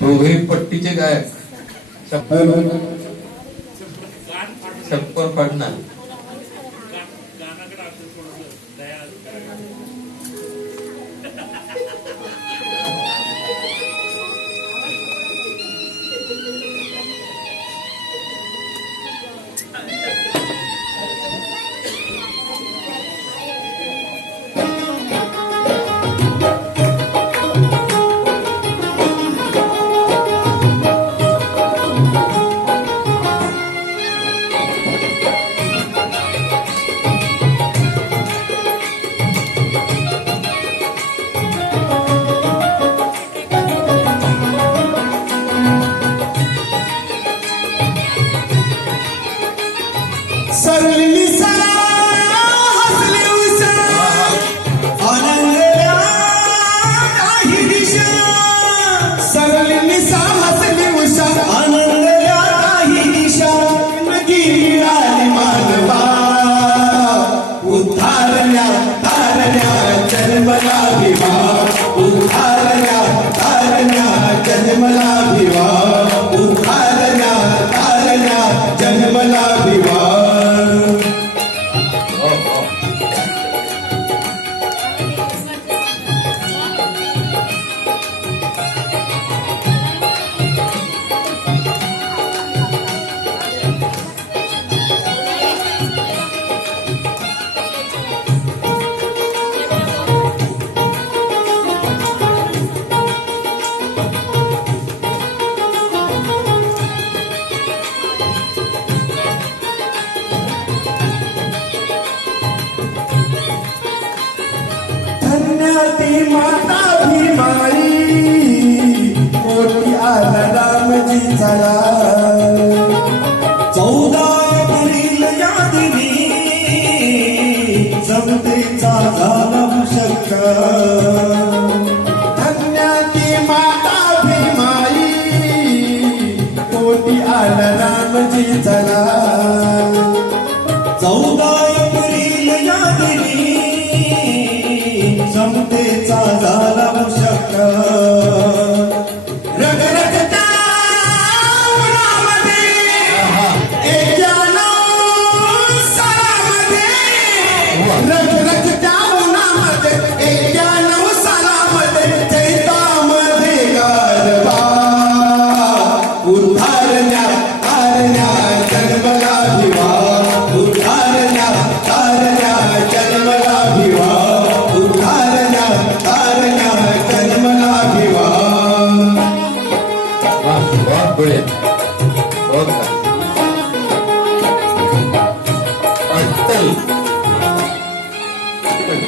दोघे पट्टीचे गायक. छप्पर छप्पन सरली सरा हसली उसरा आनंदल्या काही दिशा. सरली हसली काही दिशा. नगी मानवा. उद्धारण्या तारण्या जन्मला विवा. उद्धारण्या तारण्या जन्मला धन्यती माता भीमाई मोठी आला रामजी झाला. चौदा एप्रिल या समतेचा झाला माता भीमाई मोठी आला रामजी झाला. चौदा coração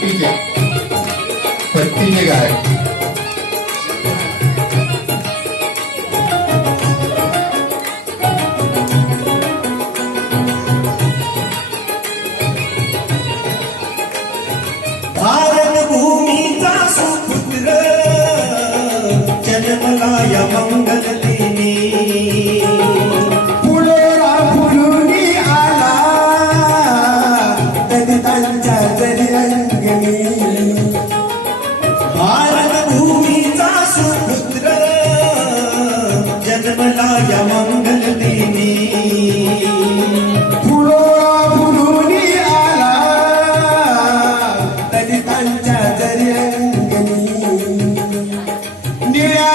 पट्टीचे. पट्टीचे गाय. भारत भूमीचा सुपुत्र जन्मला या मंगल या मंगल दिनी आला दलितांच्या जरी अंगणी निळ्या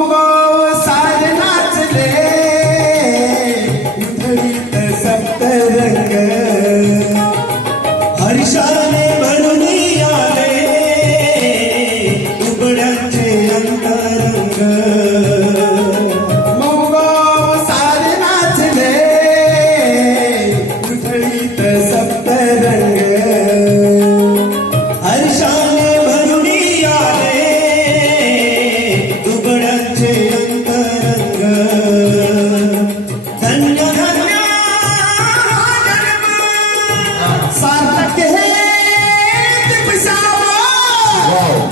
Allah.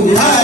Aleluia.